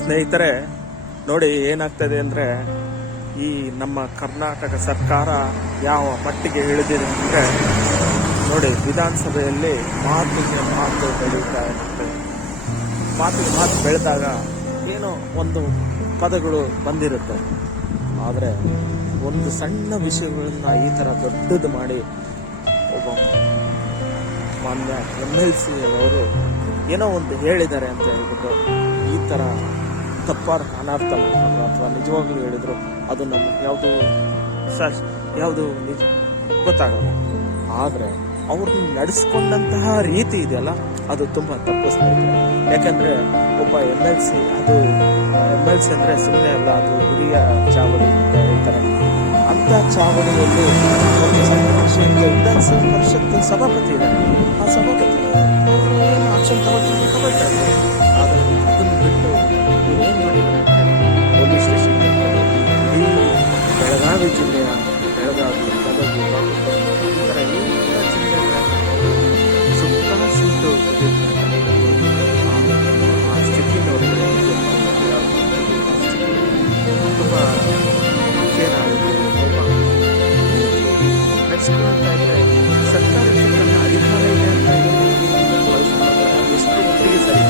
ಸ್ನೇಹಿತರೆ, ನೋಡಿ ಏನಾಗ್ತದೆ ಅಂದರೆ, ಈ ನಮ್ಮ ಕರ್ನಾಟಕ ಸರ್ಕಾರ ಯಾವ ಮಟ್ಟಿಗೆ ಇಳಿದಿದೆ ಅಂದರೆ, ನೋಡಿ ವಿಧಾನಸಭೆಯಲ್ಲಿ ಮಾತಿಗೆ ಮಾತು ಬೆಳೀತಾ ಇರುತ್ತೆ. ಮಾತಿಗೆ ಮಾತು ಬೆಳೆದಾಗ ಏನೋ ಒಂದು ಪದಗಳು ಬಂದಿರುತ್ತೆ. ಆದರೆ ಒಂದು ಸಣ್ಣ ವಿಷಯಗಳನ್ನ ಈ ಥರ ದೊಡ್ಡದು ಮಾಡಿ ಒಬ್ಬ ಮಾನ್ಯ MLC ಅವರು ಏನೋ ಒಂದು ಹೇಳಿದ್ದಾರೆ ಅಂತ ಹೇಳ್ಬಿಟ್ಟು ಈ ಥರ ತಪ್ಪಾದ ಅನರ್ಥ ಮಾಡಿದ್ರು, ಅಥವಾ ನಿಜವಾಗ್ಲೂ ಹೇಳಿದ್ರು ಅದು ನಮ್ಗೆ ಯಾವುದು ನಿಜ ಗೊತ್ತಾಗಲ್ಲ. ಆದರೆ ಅವ್ರನ್ನ ನಡೆಸ್ಕೊಂಡಂತಹ ರೀತಿ ಇದೆಯಲ್ಲ, ಅದು ತುಂಬ ತಪ್ಪು ಸ್ನೇಹಿತರೆ. ಯಾಕಂದರೆ ಒಬ್ಬ MLC ಅಂದರೆ ಸುಮ್ಮನೆ ಅಲ್ಲ, ಅದು ಹಿರಿಯ ಚಾವಡಿ ಅಂತ ಹೇಳ್ತಾರೆ. ಅಂಥ ಚಾವಡಿಯಲ್ಲಿ ಒಂದು ಸಣ್ಣ ವಿಷಯಕ್ಕೆ ವಿಧಾನಸಭಾ ಪರಿಷತ್ ಸಭಾಪತಿ ಇದ್ದಾರೆ. ಆ ಸಭಾಪತಿ ಆಕ್ಷನ್ ತಗೊಳ್ತಾ ಇದ್ದಾರೆ. ಆದರೆ ಅದನ್ನು ಬಿಟ್ಟು ಏನು ಮಾಡಿದ್ದಾರೆ, ಪೊಲೀಸ್ ಸ್ಟೇಷನ್ ಇಡೀ ಬೆಳಗಾವಿ ಜಿಲ್ಲೆಯ ಬೆಳಗಾವಿ, ಗದಗ, ಈ ಥರ ಎಲ್ಲ ಜಿಲ್ಲೆಗಳ ಸುತ್ತ ಆ ಸ್ಥಿತಿ ನೋಡಿದರೆ ತುಂಬ ನಡೆಸ್ಕೊಳ್ತಾ ಇದ್ರೆ ಸರ್ಕಾರಕ್ಕೆ ತನ್ನ ಅಧಿಕಾರ ಇದೆ ಅಂತ ಎಷ್ಟು ಮಟ್ಟಿಗೆ ಸರಿ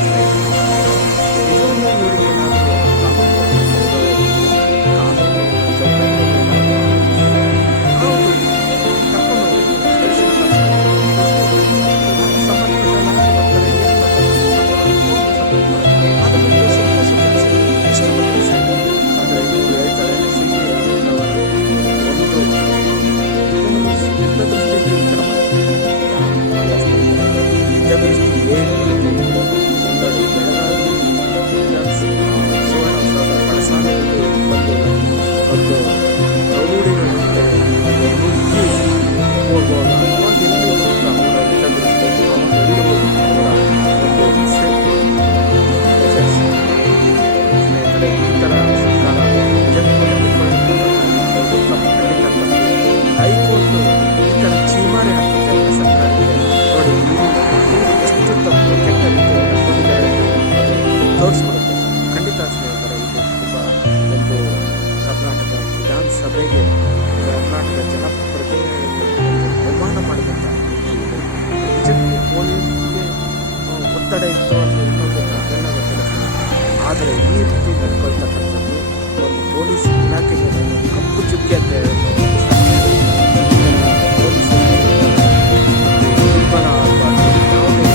ತೋರಿಸ್ಕೊಡುತ್ತೆ. ಖಂಡಿತ ಸ್ನೇಹಿತರೆ, ಇದು ತುಂಬ ಒಂದು ಕರ್ನಾಟಕ ವಿಧಾನಸಭೆಗೆ ಕರ್ನಾಟಕ ಜನಪ್ರತಿನಿಧಿಗಳಿಗೆ ನಿರ್ಮಾಣ ಮಾಡಿದಂಥ ನಿಜಕ್ಕೂ ಪೊಲೀಸ್ಗೆ ಒತ್ತಡ ಇತ್ತು ಅಂತ ಇನ್ನೊಂದು ಅದೆಲ್ಲ ಗೊತ್ತಿಲ್ಲ. ಆದರೆ ಈ ರೀತಿ ನಡ್ಕೊಳ್ತಕ್ಕಂಥದ್ದು ಒಂದು ಪೊಲೀಸ್ ಇಲಾಖೆಗೆ ಕಪ್ಪು ಚುಕ್ಕೆ ಅಂತ ಹೇಳ್ಬೋದು. ಪೊಲೀಸ್ ದುರ್ಬಲ ಆಗಬಾರ್ದು, ಯಾವುದೇ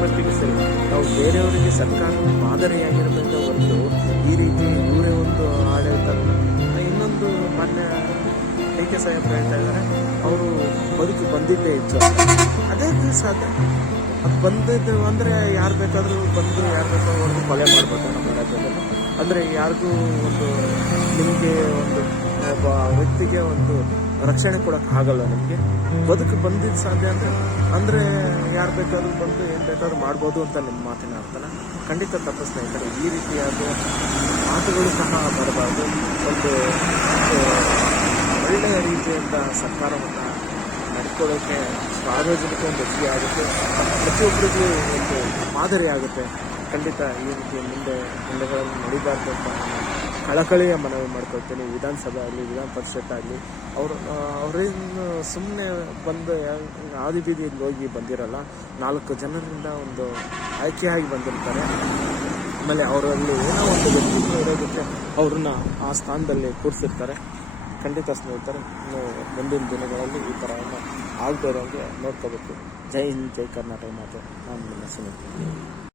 ಮಟ್ಟಿಗೆ ಸರಿ. ನಾವು ಬೇರೆಯವರಿಗೆ ಸರ್ಕಾರ ಮಾದರಿಯಾಗಿರಬೇಕೇ ಹೊರತು ಈ ರೀತಿ ಇವರೇ ಒಂದು ಆಡಳಿತ. ಇನ್ನೊಂದು ಮಾನ್ಯ DK ಸಾಹೇಬ್ರು ಹೇಳ್ತಾ ಇದ್ದಾರೆ, ಅವರು ಬದುಕು ಬಂದಿದ್ದೇ ಹೆಚ್ಚು. ಅದೇ ಸಾಧ್ಯ. ಅದು ಬಂದಿದ್ದು ಅಂದರೆ ಯಾರು ಬೇಕಾದರೂ ಬಂದು ಯಾರು ಬೇಕಾದ್ರೂ ಒಂದು ಕೊಲೆ ಮಾಡ್ಬೋದು ನಮ್ಮ ರಾಜ್ಯದಲ್ಲಿ. ಅಂದರೆ ಯಾರಿಗೂ ಒಂದು ನಿಮಗೆ ಒಂದು ಒಬ್ಬ ವ್ಯಕ್ತಿಗೆ ಒಂದು ರಕ್ಷಣೆ ಕೊಡೋಕೆ ಆಗಲ್ಲ. ನಿಮಗೆ ಬದುಕು ಬಂದಿದ್ದು ಸಾಧ್ಯ ಅಂದರೆ ಯಾರು ಬೇಕಾದ್ರೂ ಬಂದು ಏನು ಬೇಕಾದ್ರೂ ಮಾಡ್ಬೋದು ಅಂತ ನಿಮ್ಮ ಮಾತಿನ ಅರ್ಥನ ಖಂಡಿತ ತಪ್ಪು ಸ್ನೇಹಿತರೆ. ಈ ರೀತಿಯಾದ ಮಾತುಗಳು ಸಹ ಬರಬಾರ್ದು. ಒಂದು ಒಳ್ಳೆಯ ರೀತಿಯಿಂದ ಸರ್ಕಾರವನ್ನು ನಡ್ಕೊಳ್ಳೋಕ್ಕೆ ಸಾರ್ವಜನಿಕ ಒಂದು ಹೆಚ್ಚಿಗೆ ಆಗುತ್ತೆ, ಪ್ರತಿಯೊಬ್ಬರಿಗೂ ಒಂದು ಮಾದರಿ ಆಗುತ್ತೆ. ಖಂಡಿತ ಈ ರೀತಿ ಮುಂದೆಗಳಲ್ಲಿ ನಡೀಬಾರ್ದು ಅಂತ ಕಳಕಳಿಯ ಮನವಿ ಮಾಡ್ಕೊಳ್ತೀನಿ. ವಿಧಾನಸಭೆ ಆಗಲಿ, ವಿಧಾನ ಪರಿಷತ್ ಆಗಲಿ, ಅವ್ರೇನು ಸುಮ್ಮನೆ ಬಂದು ಆದಿ ಬೀದಿಯಲ್ಲಿ ಹೋಗಿ ಬಂದಿರಲ್ಲ. 4 ಜನರಿಂದ ಒಂದು ಆಯ್ಕೆಯಾಗಿ ಬಂದಿರ್ತಾರೆ. ಆಮೇಲೆ ಅವರಲ್ಲಿ ಏನೋ ಒಂದು ವ್ಯಕ್ತಿತ್ವ ಇರೋದಕ್ಕೆ ಅವ್ರನ್ನ ಆ ಸ್ಥಾನದಲ್ಲಿ ಕೂರಿಸಿರ್ತಾರೆ. ಖಂಡಿತ ಸ್ನೇಹಿತರೆ, ಇನ್ನು ಮುಂದಿನ ದಿನಗಳಲ್ಲಿ ಈ ಥರ ಆಗದೇ ಇರೋಂಗೆ ನೋಡ್ಕೋಬೇಕು. ಜೈ ಹಿಂದ್, ಜೈ ಕರ್ನಾಟಕ ಮಾತೆ. ನಾನು ನಿಮ್ಮ ಸ್ನೇಹಿತರೆ.